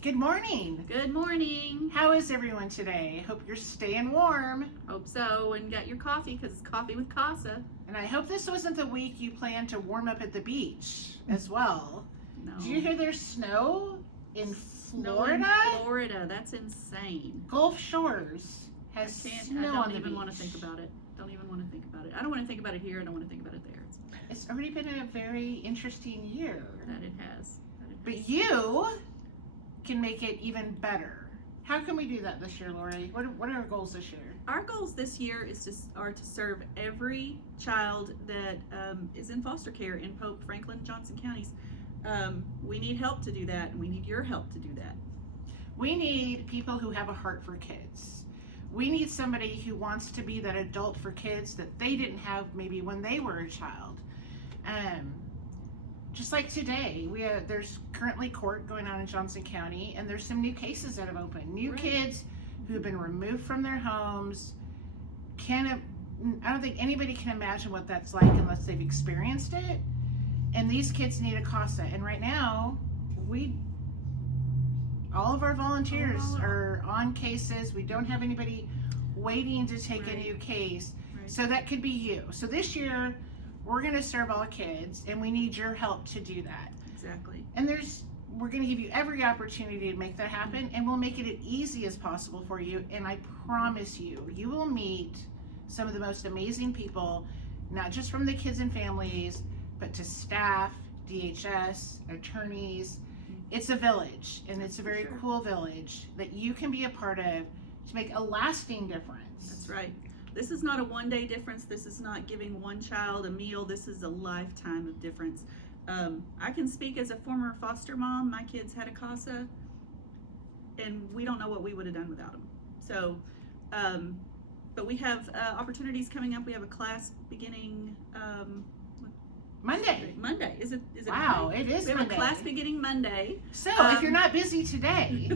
Good morning. Good morning. How is everyone today? Hope you're staying warm. Hope so, and got your coffee because it's coffee with CASA. And I hope this wasn't the week you planned to warm up at the beach as well. No. Did you hear there's snow in Florida? In Florida, that's insane. Gulf Shores has snow I on don't the beach. even want to think about it. Don't even want to think about it. I don't want to think about it here. I don't want to think about it there. It's already been a very interesting year. That it has. But you can make it even better. How can we do that this year, Lori? What are our goals this year? Our goals this year are to serve every child that is in foster care in Pope, Franklin, Johnson counties. We need help to do that, and we need your help to do that. We need people who have a heart for kids. We need somebody who wants to be that adult for kids that they didn't have maybe when they were a child. Just like today, there's currently court going on in Johnson County, and there's some new cases that have opened. New kids who have been removed from their homes. I don't think anybody can imagine what that's like unless they've experienced it. And these kids need a CASA. And right now, all of our volunteers are on cases. We don't have anybody waiting to take a new case. So that could be you. So this year, we're going to serve all kids, and we need your help to do that. Exactly. And we're going to give you every opportunity to make that happen, and we'll make it as easy as possible for you. And I promise you, you will meet some of the most amazing people, not just from the kids and families, but to staff, DHS, attorneys. It's a village, and it's a very cool village that you can be a part of to make a lasting difference. That's right. This is not a one-day difference. This is not giving one child a meal. This is a lifetime of difference. I can speak as a former foster mom. My kids had a CASA, and we don't know what we would have done without them. So, but we have opportunities coming up. We have a class beginning Monday. Monday. Is it Wow, Monday? it is We have Monday. a class beginning Monday. So if you're not busy today,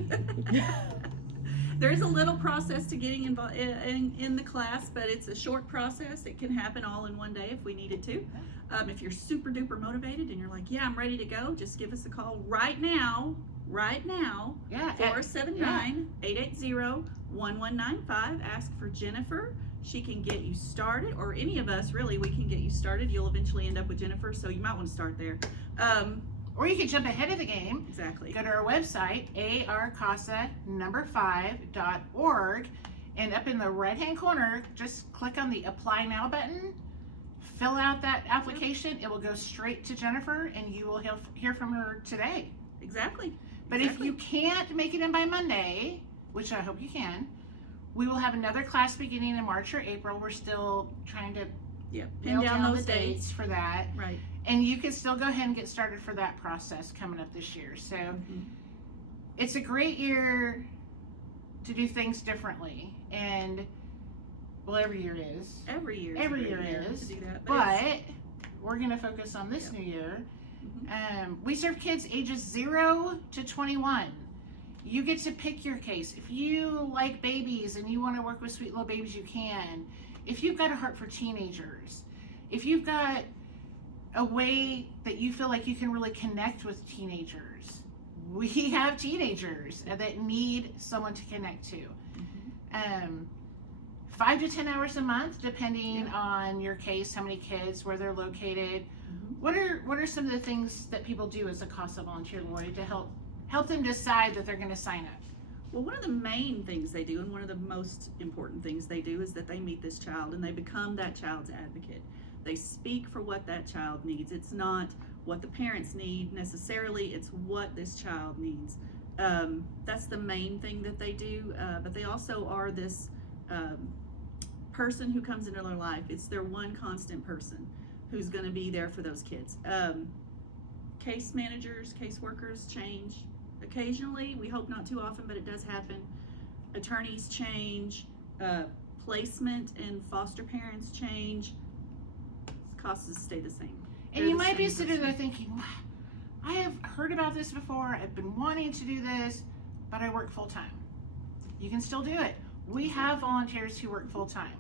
there's a little process to getting involved in the class, but it's a short process. It can happen all in one day if we needed to. If you're super duper motivated and you're like, yeah, I'm ready to go, just give us a call right now. yeah, 479-880-1195. Ask for Jennifer. She can get you started, or any of us, really, we can get you started. You'll eventually end up with Jennifer, so you might want to start there. Or you can jump ahead of the game. Exactly. Go to our website, arcasa5.org, and up in the right-hand corner, just click on the Apply Now button, fill out that application. It will go straight to Jennifer, and you will hear from her today. Exactly. But if you can't make it in by Monday, which I hope you can, we will have another class beginning in March or April. We're still trying to pin down those the dates for that. Right. And you can still go ahead and get started for that process coming up this year. So it's a great year to do things differently. And, well, every year is. Every year is. to do that, but we're going to focus on this new year. We serve kids ages 0 to 21. You get to pick your case. If you like babies and you want to work with sweet little babies, you can. If you've got a heart for teenagers, if you've got a way that you feel like you can really connect with teenagers, we have teenagers that need someone to connect to. 5 to 10 hours a month, depending on your case, how many kids, where they're located. What are some of the things that people do as a CASA volunteer, Lori, to help them decide that they're going to sign up? Well, one of the main things they do, and one of the most important things they do, is that they meet this child and they become that child's advocate. They speak for what that child needs. It's not what the parents need necessarily, it's what this child needs. That's the main thing that they do, but they also are this person who comes into their life. It's their one constant person who's going to be there for those kids. Case managers, case workers change occasionally. We hope not too often, but it does happen. Attorneys change. Placement and foster parents change. Costs stay the same. And you might be sitting there thinking, I have heard about this before. I've been wanting to do this, but I work full time. You can still do it. We have volunteers who work full time.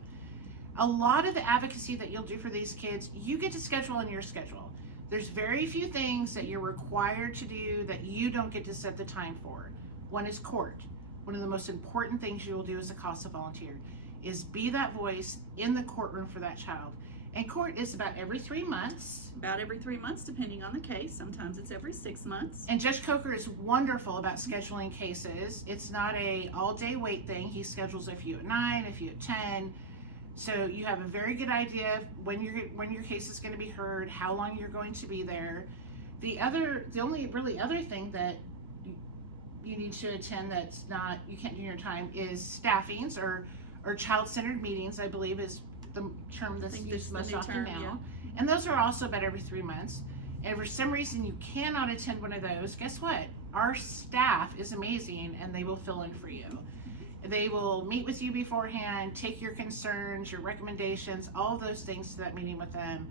A lot of the advocacy that you'll do for these kids, you get to schedule in your schedule. There's very few things that you're required to do that you don't get to set the time for. One is court. One of the most important things you will do as a CASA volunteer is be that voice in the courtroom for that child. And court is about every 3 months. About every 3 months, depending on the case. Sometimes it's every 6 months. And Judge Coker is wonderful about scheduling cases. It's not a all-day wait thing. He schedules a few at 9, a few at 10. So you have a very good idea of when your case is going to be heard, how long you're going to be there. The only really other thing that you need to attend that's not, you can't do in your time, is staffings or child-centered meetings, I believe is the term that's used most often now. Yeah. And those are also about every 3 months. And if for some reason you cannot attend one of those, guess what? Our staff is amazing and they will fill in for you. They will meet with you beforehand, take your concerns, your recommendations, all of those things to that meeting with them.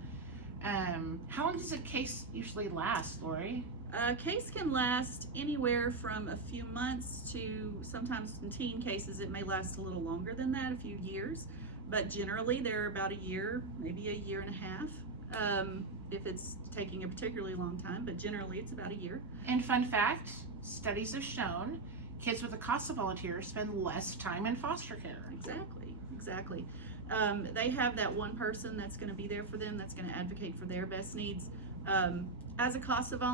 How long does a case usually last, Lori? A case can last anywhere from a few months to sometimes in teen cases it may last a little longer than that, a few years. But generally they're about a year, maybe a year and a half, if it's taking a particularly long time, but generally it's about a year. And fun fact, studies have shown kids with a CASA volunteer spend less time in foster care. Exactly. They have that one person that's going to be there for them, that's going to advocate for their best needs. As a CASA volunteer,